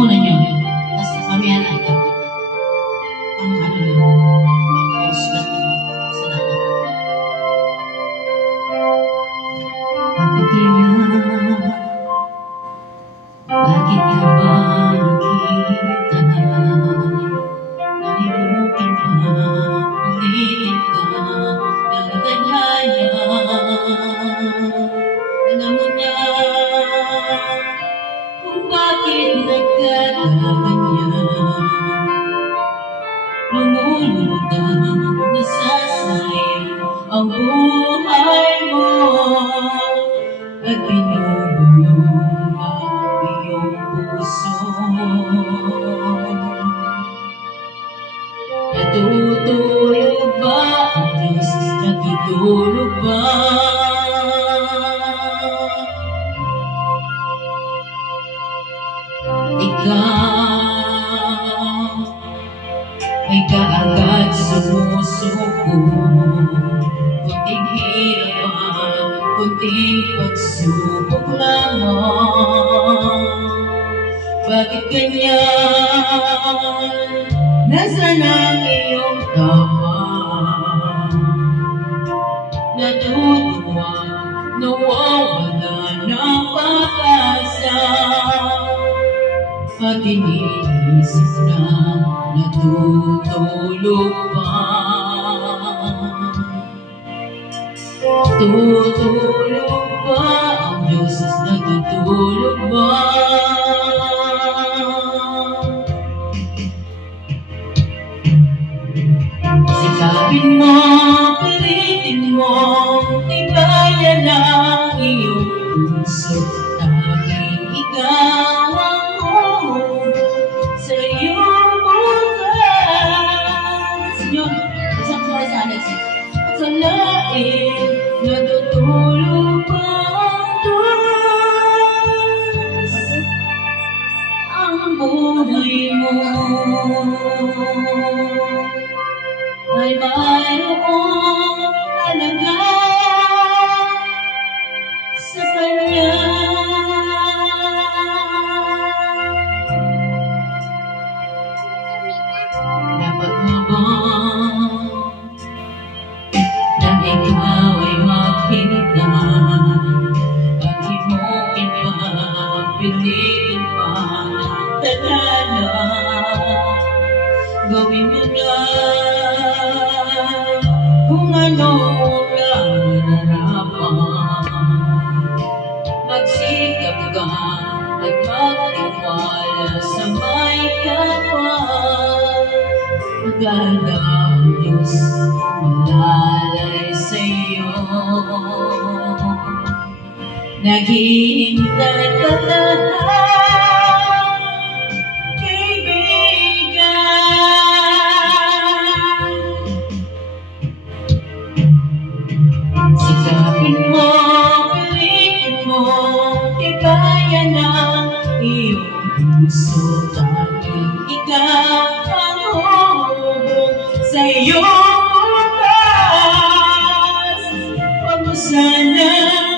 muna nyo. Tapos mamaya na ito. Ang ano lang, mag-post na sa natin. Bakit kaya? Bakit ka ba nakita na? Nalimutin pa, ulitin ka ng tadhana. Alam mo na kung bakit nagkakaganyan. Lumulutang nasasayang ang buhay mo at binubulong ang iyong puso. Natutulog ba ang Diyos? Natutulog ba? Ikaw ay kaagad sumusuko. Kunting hirapan, kunting pagsubok lamang. Bakit ganyan? Nasaan ang iyong tama? Natutuwa, nawawala ng pag-asa. At iniisip na natutulog pa. Tutulog ba ang Diyos? Natutulog ba? Sikapin mo, pilitin mo, tibayan ang iyong puso. Tanging ikaw ang buong sa iyong bukas. Yun, isang suway sa Alex. At sa lain, natutulog ba ang Diyos? Ang buhay mo ay mayroong halaga sa Kanya. Dapat mo ba na ikaw ay maghintay? Bakit mo pilitin pa ng tadhana? Gawin mo na kung ano ang nararapan. Magsikap ka at magtiwala sa may kapal. Maganda ang Diyos malalay sa iyo. Naghihintay ka lang, kaibigan. Sikapin mo, pilitin mo, tibayan ang iyong puso. Tanging ikaw ang hubog sa iyong bukas. Huwag mo sana